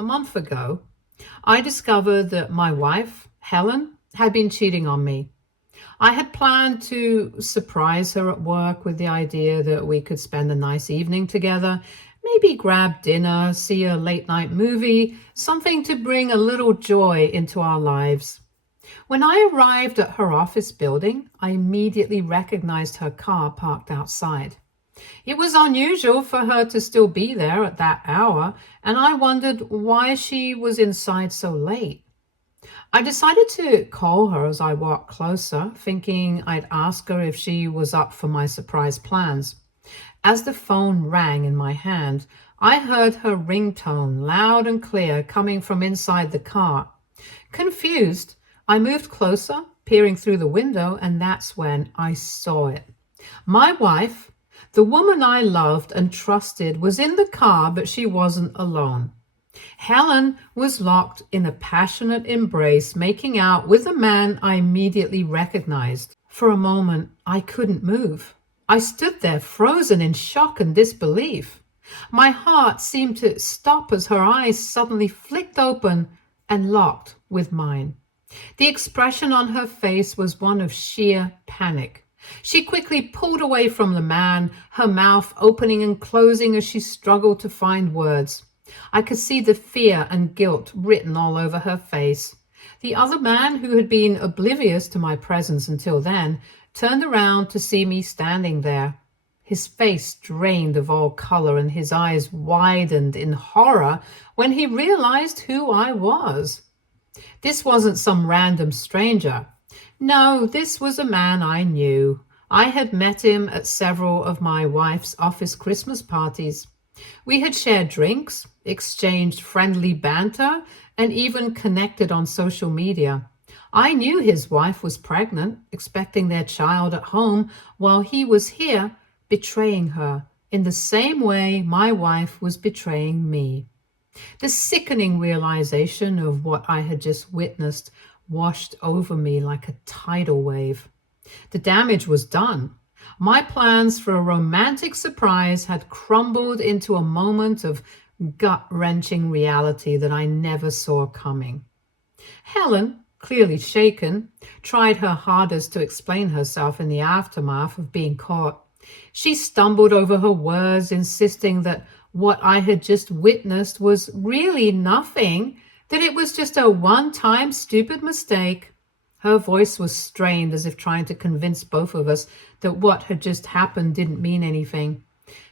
A month ago, I discovered that my wife, Helen, had been cheating on me. I had planned to surprise her at work with the idea that we could spend a nice evening together, maybe grab dinner, see a late night movie, something to bring a little joy into our lives. When I arrived at her office building, I immediately recognized her car parked outside. It was unusual for her to still be there at that hour, and I wondered why she was inside so late. I decided to call her as I walked closer, thinking I'd ask her if she was up for my surprise plans. As the phone rang in my hand, I heard her ringtone loud and clear coming from inside the car. Confused, I moved closer, peering through the window, and that's when I saw it. My wife, the woman I loved and trusted, was in the car, but she wasn't alone. Helen was locked in a passionate embrace, making out with a man I immediately recognized. For a moment, I couldn't move. I stood there, frozen in shock and disbelief. My heart seemed to stop as her eyes suddenly flicked open and locked with mine. The expression on her face was one of sheer panic. She quickly pulled away from the man, her mouth opening and closing as she struggled to find words. I could see the fear and guilt written all over her face. The other man, who had been oblivious to my presence until then, turned around to see me standing there. His face drained of all color and his eyes widened in horror when he realized who I was. This wasn't some random stranger. No, this was a man I knew. I had met him at several of my wife's office Christmas parties. We had shared drinks, exchanged friendly banter, and even connected on social media. I knew his wife was pregnant, expecting their child at home, while he was here betraying her in the same way my wife was betraying me. The sickening realization of what I had just witnessed washed over me like a tidal wave. The damage was done. My plans for a romantic surprise had crumbled into a moment of gut-wrenching reality that I never saw coming. Helen, clearly shaken, tried her hardest to explain herself in the aftermath of being caught. She stumbled over her words, insisting that what I had just witnessed was really nothing, that it was just a one-time stupid mistake. Her voice was strained, as if trying to convince both of us that what had just happened didn't mean anything.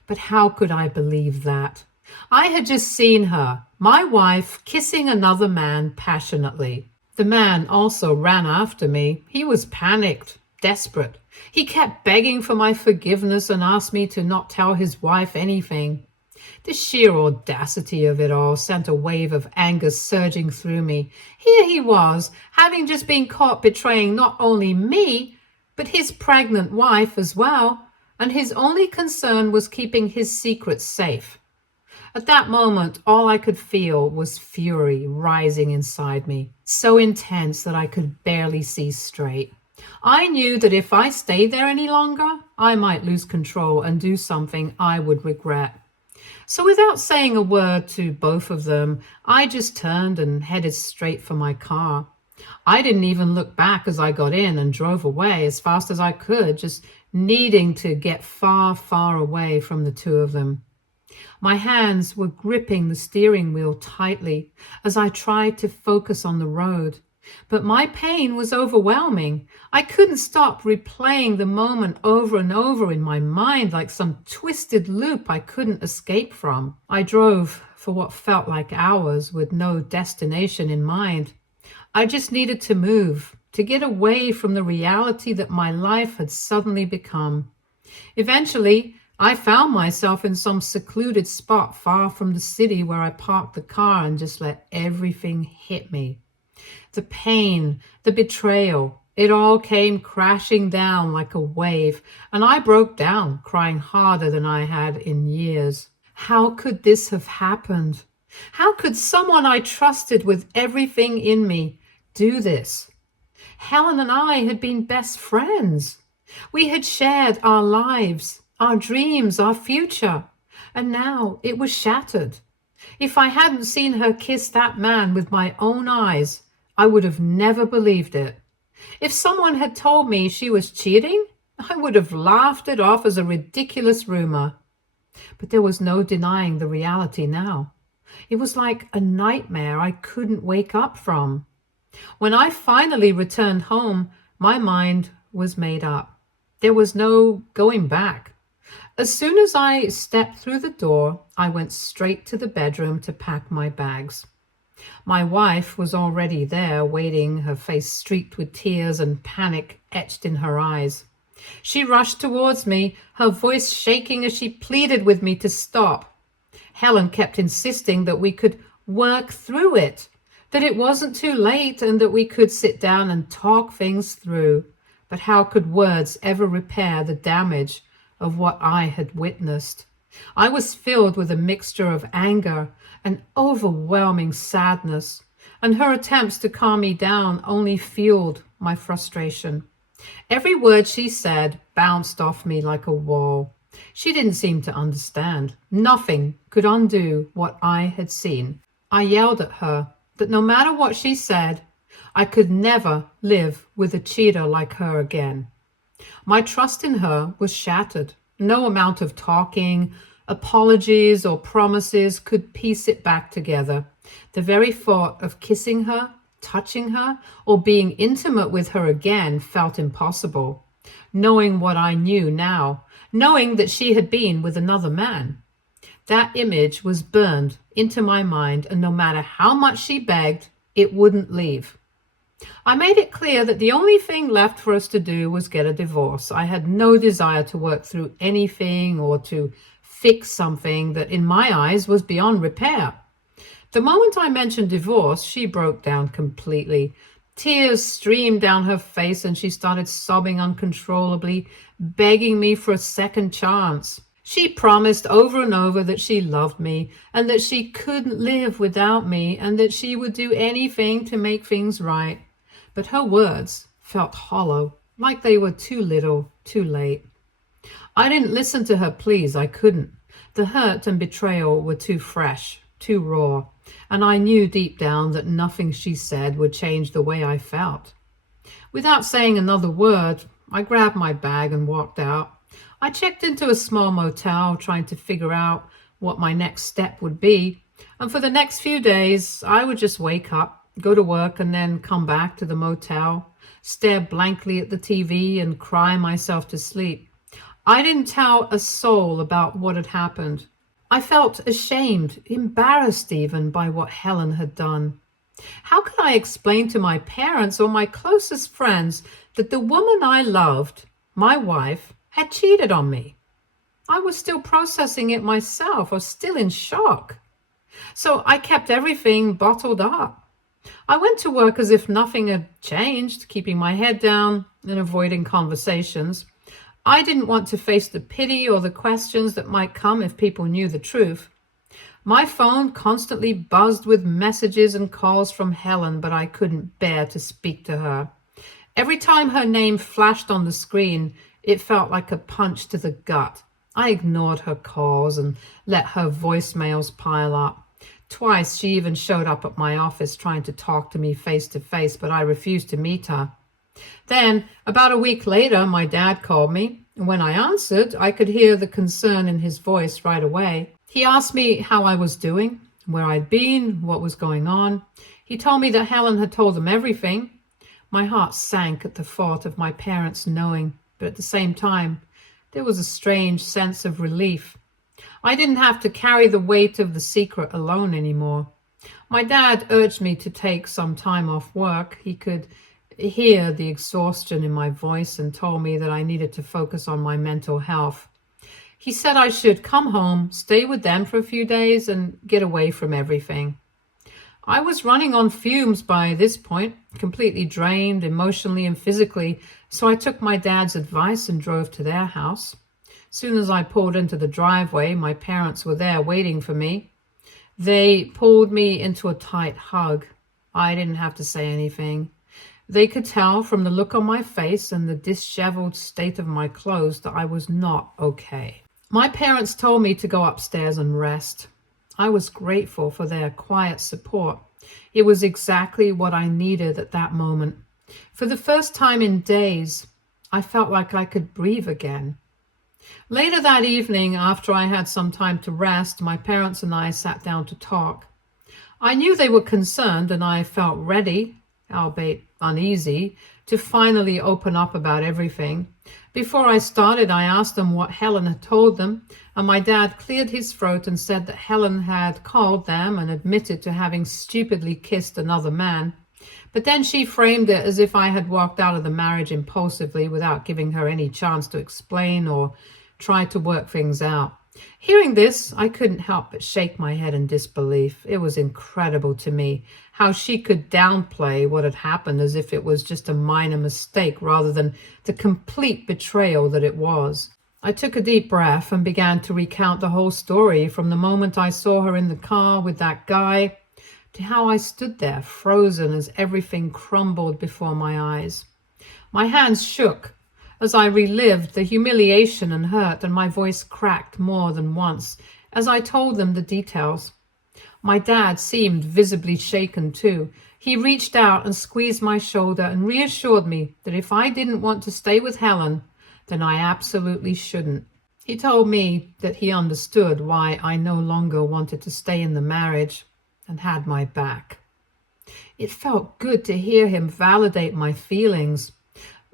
But how could I believe that? I had just seen her, my wife, kissing another man passionately. The man also ran after me. He was panicked, desperate. He kept begging for my forgiveness and asked me to not tell his wife anything. The sheer audacity of it all sent a wave of anger surging through me. Here he was, having just been caught betraying not only me, but his pregnant wife as well, and his only concern was keeping his secret safe. At that moment, all I could feel was fury rising inside me, so intense that I could barely see straight. I knew that if I stayed there any longer, I might lose control and do something I would regret. So without saying a word to both of them, I just turned and headed straight for my car. I didn't even look back as I got in and drove away as fast as I could, just needing to get far, far away from the two of them. My hands were gripping the steering wheel tightly as I tried to focus on the road. But my pain was overwhelming. I couldn't stop replaying the moment over and over in my mind like some twisted loop I couldn't escape from. I drove for what felt like hours with no destination in mind. I just needed to move, to get away from the reality that my life had suddenly become. Eventually, I found myself in some secluded spot far from the city where I parked the car and just let everything hit me. The pain, the betrayal, it all came crashing down like a wave, and I broke down, crying harder than I had in years. How could this have happened? How could someone I trusted with everything in me do this? Helen and I had been best friends. We had shared our lives, our dreams, our future, and now it was shattered. If I hadn't seen her kiss that man with my own eyes, I would have never believed it. If someone had told me she was cheating, I would have laughed it off as a ridiculous rumor. But there was no denying the reality now. It was like a nightmare I couldn't wake up from. When I finally returned home, my mind was made up. There was no going back. As soon as I stepped through the door, I went straight to the bedroom to pack my bags. My wife was already there, waiting, her face streaked with tears and panic etched in her eyes. She rushed towards me, her voice shaking as she pleaded with me to stop. Helen kept insisting that we could work through it, that it wasn't too late and that we could sit down and talk things through. But how could words ever repair the damage of what I had witnessed? I was filled with a mixture of anger and overwhelming sadness, and her attempts to calm me down only fueled my frustration. Every word she said bounced off me like a wall. She didn't seem to understand. Nothing could undo what I had seen. I yelled at her that no matter what she said, I could never live with a cheater like her again. My trust in her was shattered. No amount of talking, apologies, or promises could piece it back together. The very thought of kissing her, touching her, or being intimate with her again felt impossible. Knowing what I knew now, knowing that she had been with another man, that image was burned into my mind, and no matter how much she begged, it wouldn't leave. I made it clear that the only thing left for us to do was get a divorce. I had no desire to work through anything or to fix something that in my eyes was beyond repair. The moment I mentioned divorce, she broke down completely. Tears streamed down her face and she started sobbing uncontrollably, begging me for a second chance. She promised over and over that she loved me and that she couldn't live without me and that she would do anything to make things right. But her words felt hollow, like they were too little, too late. I didn't listen to her pleas. I couldn't. The hurt and betrayal were too fresh, too raw, and I knew deep down that nothing she said would change the way I felt. Without saying another word, I grabbed my bag and walked out. I checked into a small motel, trying to figure out what my next step would be, and for the next few days, I would just wake up, go to work, and then come back to the motel, stare blankly at the TV, and cry myself to sleep. I didn't tell a soul about what had happened. I felt ashamed, embarrassed even by what Helen had done. How could I explain to my parents or my closest friends that the woman I loved, my wife, had cheated on me? I was still processing it myself, or still in shock. So I kept everything bottled up. I went to work as if nothing had changed, keeping my head down and avoiding conversations. I didn't want to face the pity or the questions that might come if people knew the truth. My phone constantly buzzed with messages and calls from Helen, but I couldn't bear to speak to her. Every time her name flashed on the screen, it felt like a punch to the gut. I ignored her calls and let her voicemails pile up. Twice she even showed up at my office trying to talk to me face to face, but I refused to meet her. Then, about a week later, my dad called me, and when I answered, I could hear the concern in his voice right away. He asked me how I was doing, where I'd been, what was going on. He told me that Helen had told him everything. My heart sank at the thought of my parents knowing, but at the same time, there was a strange sense of relief. I didn't have to carry the weight of the secret alone anymore. My dad urged me to take some time off work. He could hear the exhaustion in my voice and told me that I needed to focus on my mental health. He said I should come home, stay with them for a few days, and get away from everything. I was running on fumes by this point, completely drained emotionally and physically, so I took my dad's advice and drove to their house. Soon as I pulled into the driveway, my parents were there waiting for me. They pulled me into a tight hug. I didn't have to say anything. They could tell from the look on my face and the disheveled state of my clothes that I was not okay. My parents told me to go upstairs and rest. I was grateful for their quiet support. It was exactly what I needed at that moment. For the first time in days, I felt like I could breathe again. Later that evening, after I had some time to rest, my parents and I sat down to talk. I knew they were concerned, and I felt ready, albeit uneasy, to finally open up about everything. Before I started, I asked them what Helen had told them, and my dad cleared his throat and said that Helen had called them and admitted to having stupidly kissed another man. But then she framed it as if I had walked out of the marriage impulsively without giving her any chance to explain or try to work things out. Hearing this, I couldn't help but shake my head in disbelief. It was incredible to me how she could downplay what had happened as if it was just a minor mistake rather than the complete betrayal that it was. I took a deep breath and began to recount the whole story from the moment I saw her in the car with that guy to how I stood there frozen as everything crumbled before my eyes. My hands shook as I relived the humiliation and hurt, and my voice cracked more than once as I told them the details. My dad seemed visibly shaken too. He reached out and squeezed my shoulder and reassured me that if I didn't want to stay with Helen, then I absolutely shouldn't. He told me that he understood why I no longer wanted to stay in the marriage and had my back. It felt good to hear him validate my feelings.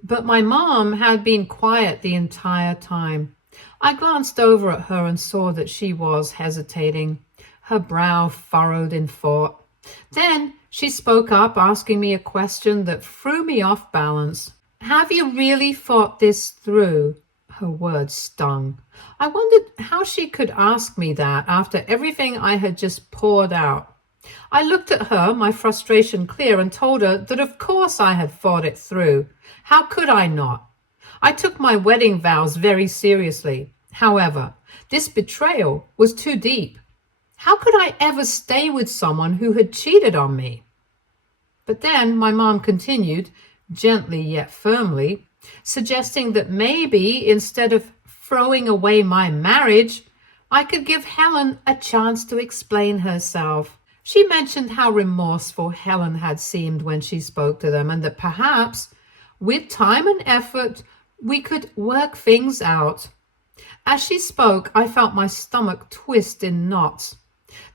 But my mom had been quiet the entire time. I glanced over at her and saw that she was hesitating, her brow furrowed in thought. Then she spoke up, asking me a question that threw me off balance. "Have you really thought this through?" Her words stung. I wondered how she could ask me that after everything I had just poured out. I looked at her, my frustration clear, and told her that of course I had thought it through. How could I not? I took my wedding vows very seriously. However, this betrayal was too deep. How could I ever stay with someone who had cheated on me? But then my mom continued, gently yet firmly, suggesting that maybe instead of throwing away my marriage, I could give Helen a chance to explain herself. She mentioned how remorseful Helen had seemed when she spoke to them, and that perhaps, with time and effort, we could work things out. As she spoke, I felt my stomach twist in knots.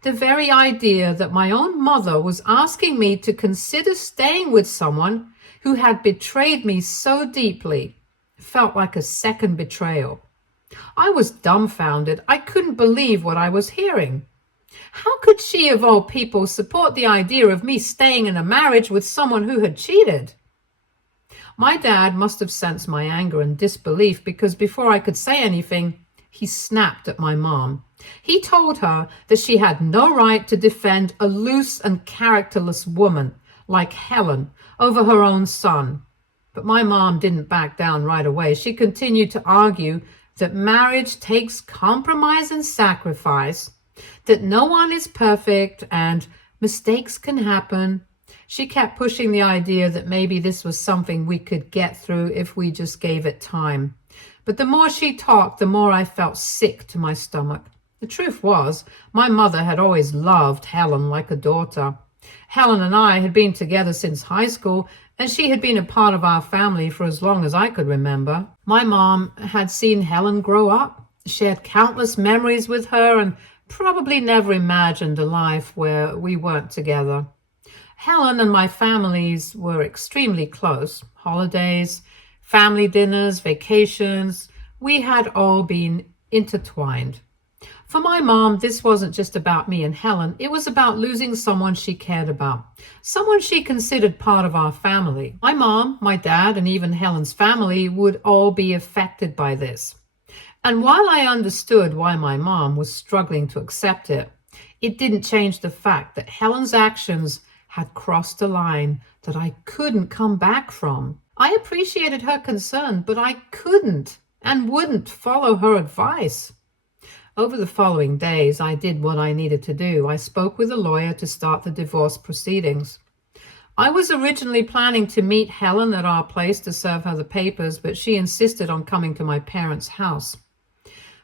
The very idea that my own mother was asking me to consider staying with someone who had betrayed me so deeply felt like a second betrayal. I was dumbfounded. I couldn't believe what I was hearing. How could she, of all people, support the idea of me staying in a marriage with someone who had cheated? My dad must have sensed my anger and disbelief because before I could say anything, he snapped at my mom. He told her that she had no right to defend a loose and characterless woman like Helen over her own son. But my mom didn't back down right away. She continued to argue that marriage takes compromise and sacrifice, that no one is perfect and mistakes can happen. She kept pushing the idea that maybe this was something we could get through if we just gave it time. But the more she talked, the more I felt sick to my stomach. The truth was, my mother had always loved Helen like a daughter. Helen and I had been together since high school, and she had been a part of our family for as long as I could remember. My mom had seen Helen grow up, shared countless memories with her, and probably never imagined a life where we weren't together. Helen and my families were extremely close. Holidays, family dinners, vacations, we had all been intertwined. For my mom, this wasn't just about me and Helen. It was about losing someone she cared about, someone she considered part of our family. My mom, my dad, and even Helen's family would all be affected by this. And while I understood why my mom was struggling to accept it, it didn't change the fact that Helen's actions had crossed a line that I couldn't come back from. I appreciated her concern, but I couldn't and wouldn't follow her advice. Over the following days, I did what I needed to do. I spoke with a lawyer to start the divorce proceedings. I was originally planning to meet Helen at our place to serve her the papers, but she insisted on coming to my parents' house.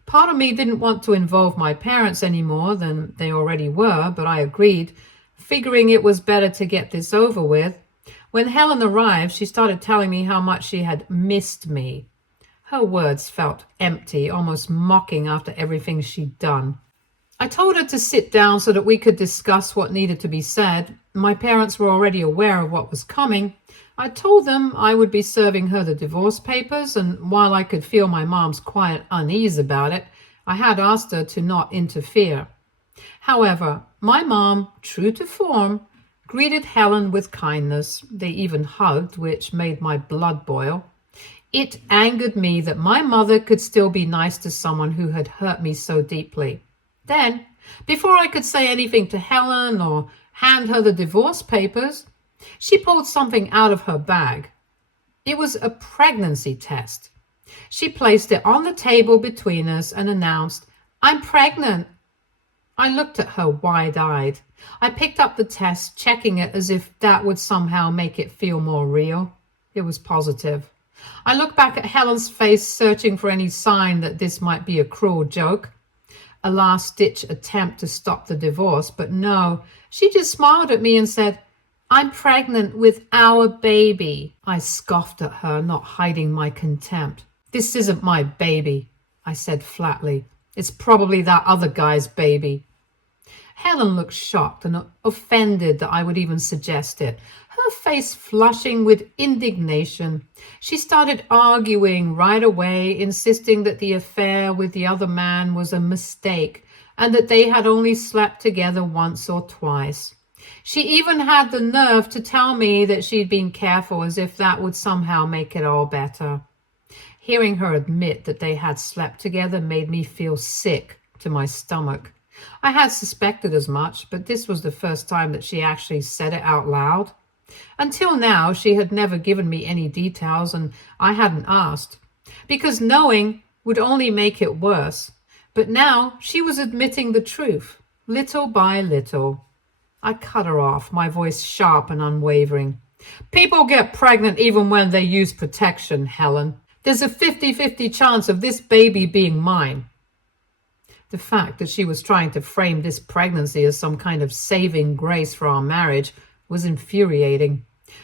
Part of me didn't want to involve my parents any more than they already were, but I agreed, figuring it was better to get this over with. When Helen arrived, she started telling me how much she had missed me. Her words felt empty, almost mocking after everything she'd done. I told her to sit down so that we could discuss what needed to be said. My parents were already aware of what was coming. I told them I would be serving her the divorce papers, and while I could feel my mom's quiet unease about it, I had asked her to not interfere. However, my mom, true to form, greeted Helen with kindness. They even hugged, which made my blood boil. It angered me that my mother could still be nice to someone who had hurt me so deeply. Then, before I could say anything to Helen or hand her the divorce papers, she pulled something out of her bag. It was a pregnancy test. She placed it on the table between us and announced, "I'm pregnant." I looked at her wide-eyed. I picked up the test, checking it as if that would somehow make it feel more real. It was positive. I looked back at Helen's face, searching for any sign that this might be a cruel joke, a last-ditch attempt to stop the divorce, but no, she just smiled at me and said, "I'm pregnant with our baby." I scoffed at her, not hiding my contempt. "This isn't my baby," I said flatly. "It's probably that other guy's baby." Helen looked shocked and offended that I would even suggest it, her face flushing with indignation. She started arguing right away, insisting that the affair with the other man was a mistake and that they had only slept together once or twice. She even had the nerve to tell me that she'd been careful, as if that would somehow make it all better. Hearing her admit that they had slept together made me feel sick to my stomach. I had suspected as much, but this was the first time that she actually said it out loud. Until now, she had never given me any details, and I hadn't asked, because knowing would only make it worse. But now she was admitting the truth, little by little. I cut her off, my voice sharp and unwavering. "People get pregnant even when they use protection, Helen. There's a 50-50 chance of this baby being mine." The fact that she was trying to frame this pregnancy as some kind of saving grace for our marriage was infuriating.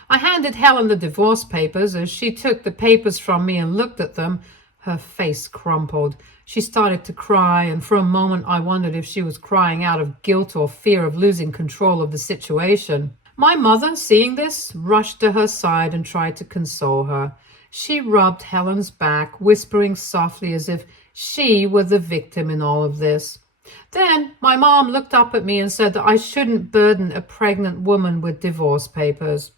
I handed Helen the divorce papers. As she took the papers from me and looked at them, her face crumpled. She started to cry, and for a moment I wondered if she was crying out of guilt or fear of losing control of the situation. My mother, seeing this, rushed to her side and tried to console her. She rubbed Helen's back, whispering softly as if she were the victim in all of this. Then my mom looked up at me and said that I shouldn't burden a pregnant woman with divorce papers.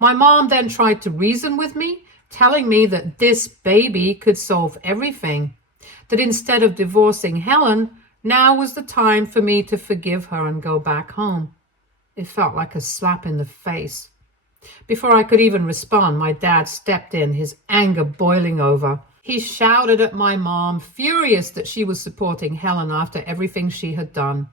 My mom then tried to reason with me, telling me that this baby could solve everything, that instead of divorcing Helen, now was the time for me to forgive her and go back home. It felt like a slap in the face. Before I could even respond, my dad stepped in, his anger boiling over. He shouted at my mom, furious that she was supporting Helen after everything she had done.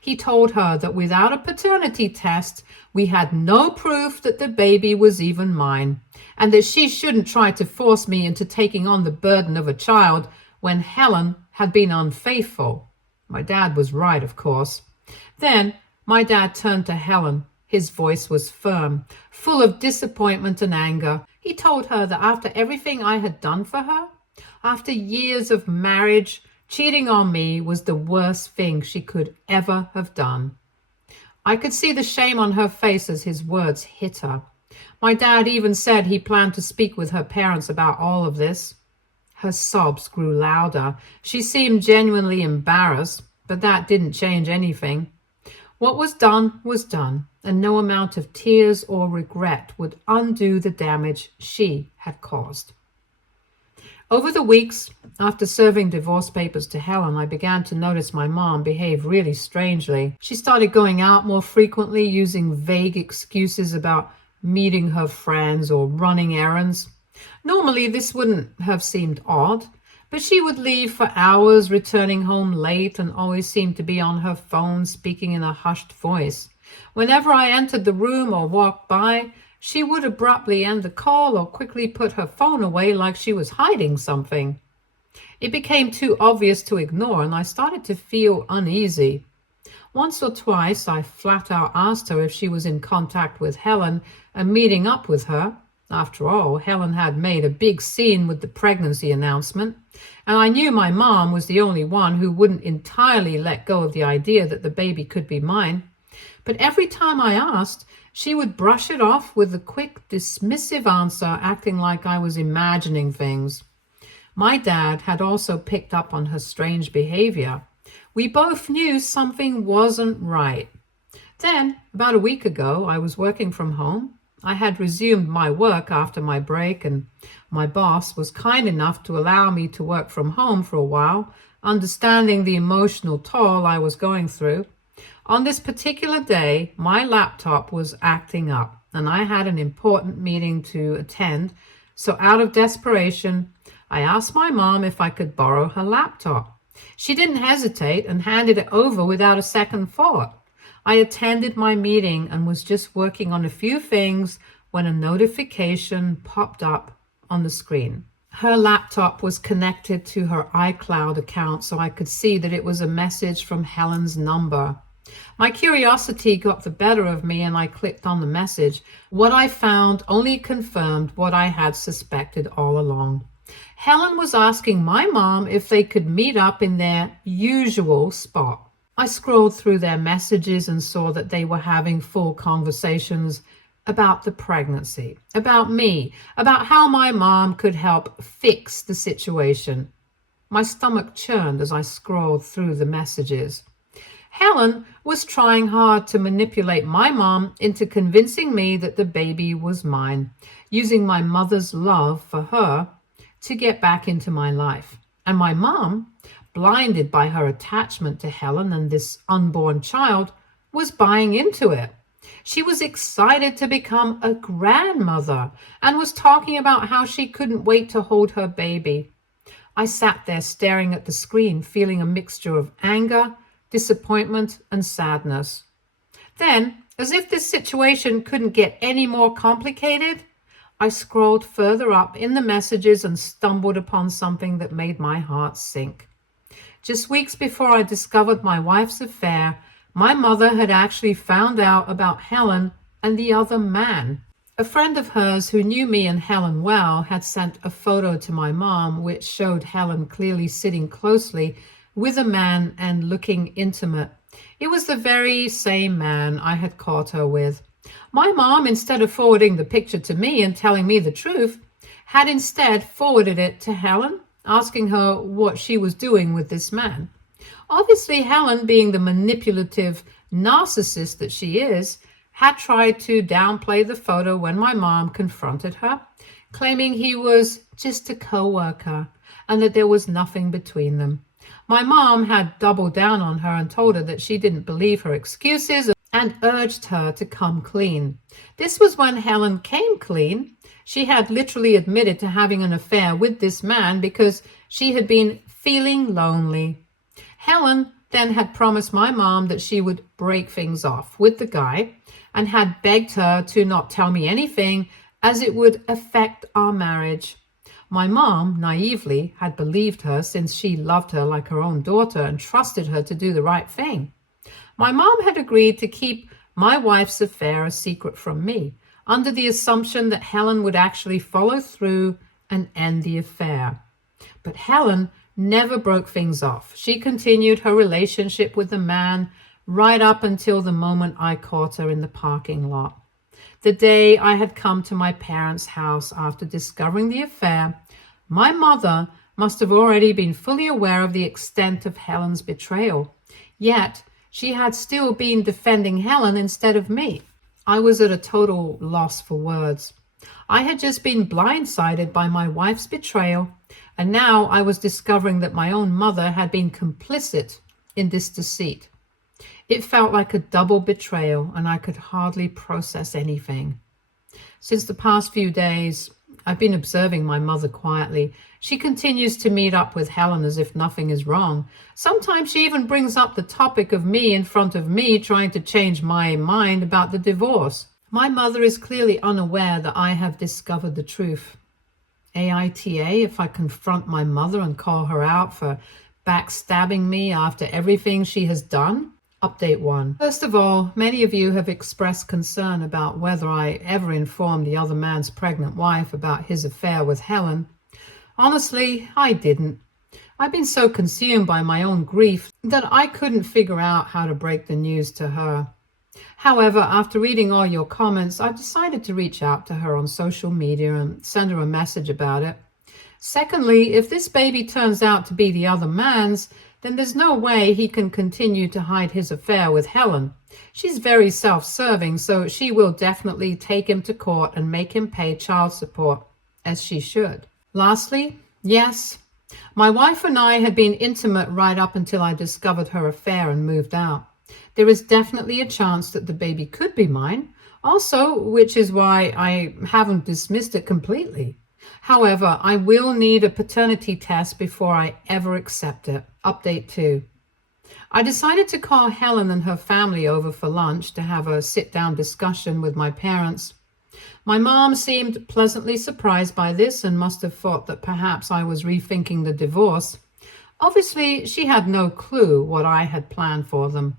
He told her that without a paternity test, we had no proof that the baby was even mine, and that she shouldn't try to force me into taking on the burden of a child when Helen had been unfaithful. My dad was right, of course. Then my dad turned to Helen. His voice was firm, full of disappointment and anger. He told her that after everything I had done for her, after years of marriage, cheating on me was the worst thing she could ever have done. I could see the shame on her face as his words hit her. My dad even said he planned to speak with her parents about all of this. Her sobs grew louder. She seemed genuinely embarrassed, but that didn't change anything. What was done, and no amount of tears or regret would undo the damage she had caused. Over the weeks, after serving divorce papers to Helen, I began to notice my mom behave really strangely. She started going out more frequently, using vague excuses about meeting her friends or running errands. Normally, this wouldn't have seemed odd, but she would leave for hours, returning home late, and always seemed to be on her phone, speaking in a hushed voice. Whenever I entered the room or walked by, she would abruptly end the call or quickly put her phone away like she was hiding something. It became too obvious to ignore, and I started to feel uneasy. Once or twice, I flat out asked her if she was in contact with Helen and meeting up with her. After all, Helen had made a big scene with the pregnancy announcement, and I knew my mom was the only one who wouldn't entirely let go of the idea that the baby could be mine. But every time I asked, she would brush it off with a quick, dismissive answer, acting like I was imagining things. My dad had also picked up on her strange behavior. We both knew something wasn't right. Then, about a week ago, I was working from home. I had resumed my work after my break, and my boss was kind enough to allow me to work from home for a while, understanding the emotional toll I was going through. On this particular day, my laptop was acting up, and I had an important meeting to attend, so out of desperation, I asked my mom if I could borrow her laptop. She didn't hesitate and handed it over without a second thought. I attended my meeting and was just working on a few things when a notification popped up on the screen. Her laptop was connected to her iCloud account, so I could see that it was a message from Helen's number. My curiosity got the better of me, and I clicked on the message. What I found only confirmed what I had suspected all along. Helen was asking my mom if they could meet up in their usual spot. I scrolled through their messages and saw that they were having full conversations about the pregnancy, about me, about how my mom could help fix the situation. My stomach churned as I scrolled through the messages. Helen was trying hard to manipulate my mom into convincing me that the baby was mine, using my mother's love for her to get back into my life. And my mom, blinded by her attachment to Helen and this unborn child, was buying into it. She was excited to become a grandmother and was talking about how she couldn't wait to hold her baby. I sat there staring at the screen, feeling a mixture of anger, disappointment, and sadness. Then, as if this situation couldn't get any more complicated, I scrolled further up in the messages and stumbled upon something that made my heart sink. Just weeks before I discovered my wife's affair, my mother had actually found out about Helen and the other man. A friend of hers who knew me and Helen well had sent a photo to my mom which showed Helen clearly sitting closely with a man and looking intimate. It was the very same man I had caught her with. My mom, instead of forwarding the picture to me and telling me the truth, had instead forwarded it to Helen, asking her what she was doing with this man. Obviously, Helen, being the manipulative narcissist that she is, had tried to downplay the photo when my mom confronted her, claiming he was just a co-worker and that there was nothing between them. My mom had doubled down on her and told her that she didn't believe her excuses and urged her to come clean. This was when Helen came clean. She had literally admitted to having an affair with this man because she had been feeling lonely. Helen then had promised my mom that she would break things off with the guy and had begged her to not tell me anything as it would affect our marriage. My mom, naively, had believed her since she loved her like her own daughter and trusted her to do the right thing. My mom had agreed to keep my wife's affair a secret from me, under the assumption that Helen would actually follow through and end the affair. But Helen never broke things off. She continued her relationship with the man right up until the moment I caught her in the parking lot. The day I had come to my parents' house after discovering the affair, my mother must have already been fully aware of the extent of Helen's betrayal. Yet, she had still been defending Helen instead of me. I was at a total loss for words. I had just been blindsided by my wife's betrayal, and now I was discovering that my own mother had been complicit in this deceit. It felt like a double betrayal, and I could hardly process anything. Since the past few days, I've been observing my mother quietly. She continues to meet up with Helen as if nothing is wrong. Sometimes she even brings up the topic of me in front of me, trying to change my mind about the divorce. My mother is clearly unaware that I have discovered the truth. AITA if I confront my mother and call her out for backstabbing me after everything she has done? Update 1. First of all, many of you have expressed concern about whether I ever informed the other man's pregnant wife about his affair with Helen. Honestly, I didn't. I've been so consumed by my own grief that I couldn't figure out how to break the news to her. However, after reading all your comments, I've decided to reach out to her on social media and send her a message about it. Secondly, if this baby turns out to be the other man's, then there's no way he can continue to hide his affair with Helen. She's very self-serving, so she will definitely take him to court and make him pay child support, as she should. Lastly, yes, my wife and I had been intimate right up until I discovered her affair and moved out. There is definitely a chance that the baby could be mine, also, which is why I haven't dismissed it completely. However, I will need a paternity test before I ever accept it. Update 2. I decided to call Helen and her family over for lunch to have a sit-down discussion with my parents. My mom seemed pleasantly surprised by this and must have thought that perhaps I was rethinking the divorce. Obviously, she had no clue what I had planned for them.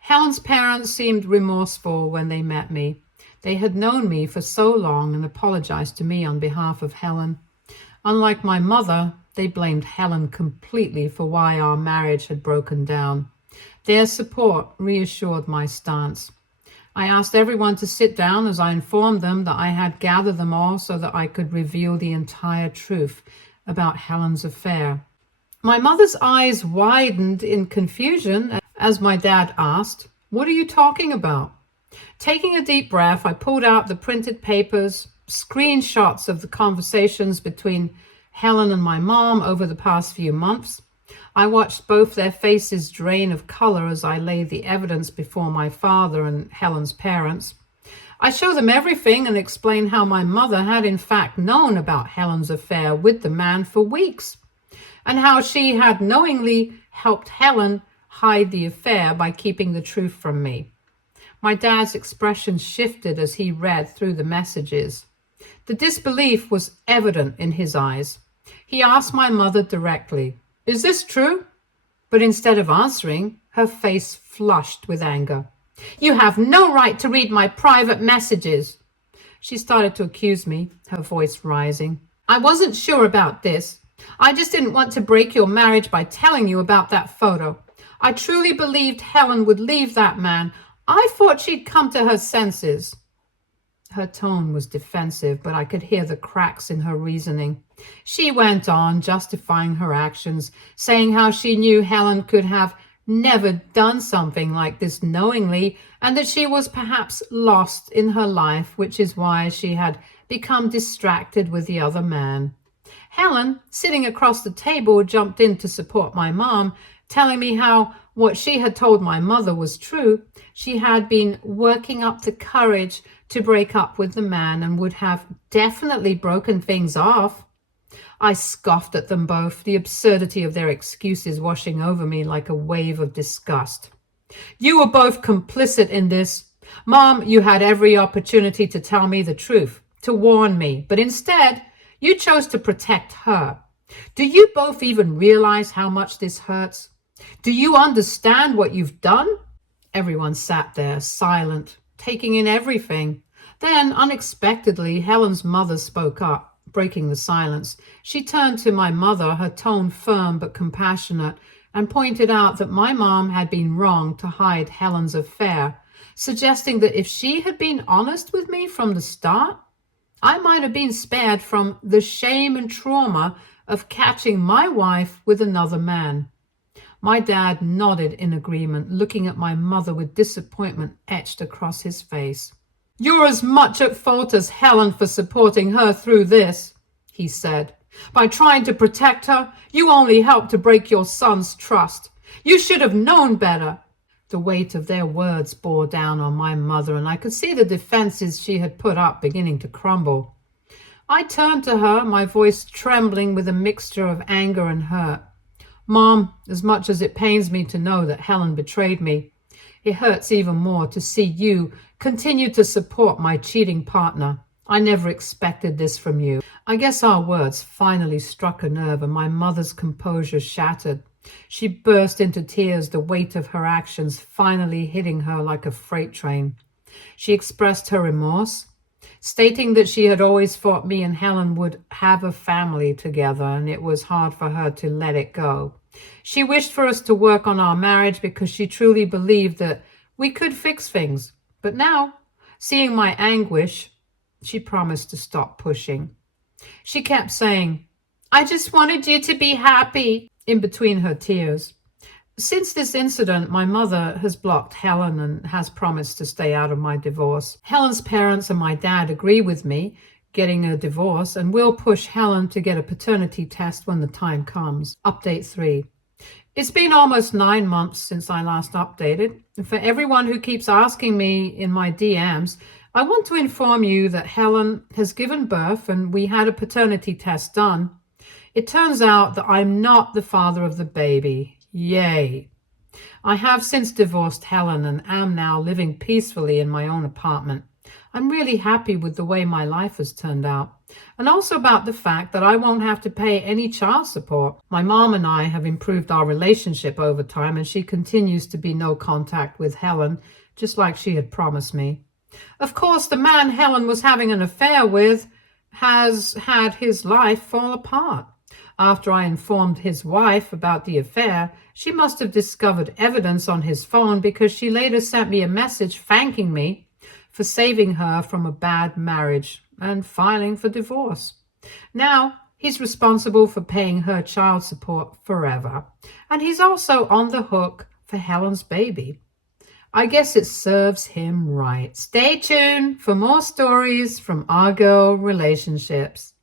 Helen's parents seemed remorseful when they met me. They had known me for so long and apologized to me on behalf of Helen. Unlike my mother, they blamed Helen completely for why our marriage had broken down. Their support reassured my stance. I asked everyone to sit down as I informed them that I had gathered them all so that I could reveal the entire truth about Helen's affair. My mother's eyes widened in confusion as my dad asked, "What are you talking about?" Taking a deep breath, I pulled out the printed papers, screenshots of the conversations between Helen and my mom over the past few months. I watched both their faces drain of color as I laid the evidence before my father and Helen's parents. I showed them everything and explained how my mother had in fact known about Helen's affair with the man for weeks, and how she had knowingly helped Helen hide the affair by keeping the truth from me. My dad's expression shifted as he read through the messages. The disbelief was evident in his eyes. He asked my mother directly, "Is this true?" But instead of answering, her face flushed with anger. "You have no right to read my private messages." She started to accuse me, her voice rising. "I wasn't sure about this. I just didn't want to break your marriage by telling you about that photo. I truly believed Helen would leave that man. I thought she'd come to her senses." Her tone was defensive, but I could hear the cracks in her reasoning. She went on, justifying her actions, saying how she knew Helen could have never done something like this knowingly, and that she was perhaps lost in her life, which is why she had become distracted with the other man. Helen, sitting across the table, jumped in to support my mom, telling me how what she had told my mother was true. She had been working up the courage to break up with the man and would have definitely broken things off. I scoffed at them both, the absurdity of their excuses washing over me like a wave of disgust. "You were both complicit in this. Mom, you had every opportunity to tell me the truth, to warn me, but instead, you chose to protect her. Do you both even realize how much this hurts? Do you understand what you've done?" Everyone sat there, silent, taking in everything. Then, unexpectedly, Helen's mother spoke up, breaking the silence. She turned to my mother, her tone firm but compassionate, and pointed out that my mom had been wrong to hide Helen's affair, suggesting that if she had been honest with me from the start, I might have been spared from the shame and trauma of catching my wife with another man. My dad nodded in agreement, looking at my mother with disappointment etched across his face. "You're as much at fault as Helen for supporting her through this," he said. "By trying to protect her, you only helped to break your son's trust. You should have known better." The weight of their words bore down on my mother, and I could see the defenses she had put up beginning to crumble. I turned to her, my voice trembling with a mixture of anger and hurt. "Mom, as much as it pains me to know that Helen betrayed me, it hurts even more to see you continue to support my cheating partner. I never expected this from you. I guess our words finally struck a nerve and my mother's composure shattered. She burst into tears, the weight of her actions finally hitting her like a freight train. She expressed her remorse, stating that she had always thought me and Helen would have a family together and it was hard for her to let it go. She wished for us to work on our marriage because she truly believed that we could fix things. But now, seeing my anguish, she promised to stop pushing. She kept saying, "I just wanted you to be happy," in between her tears. Since this incident, my mother has blocked Helen and has promised to stay out of my divorce. Helen's parents and my dad agree with me getting a divorce and will push Helen to get a paternity test when the time comes. Update 3. It's been almost 9 months since I last updated. For everyone who keeps asking me in my DMs, I want to inform you that Helen has given birth and we had a paternity test done. It turns out that I'm not the father of the baby. Yay. I have since divorced Helen and am now living peacefully in my own apartment. I'm really happy with the way my life has turned out, and also about the fact that I won't have to pay any child support. My mom and I have improved our relationship over time, and she continues to be no contact with Helen, just like she had promised me. Of course, the man Helen was having an affair with has had his life fall apart. After I informed his wife about the affair, she must have discovered evidence on his phone because she later sent me a message thanking me for saving her from a bad marriage and filing for divorce. Now, he's responsible for paying her child support forever, and he's also on the hook for Helen's baby. I guess it serves him right. Stay tuned for more stories from our girl relationships.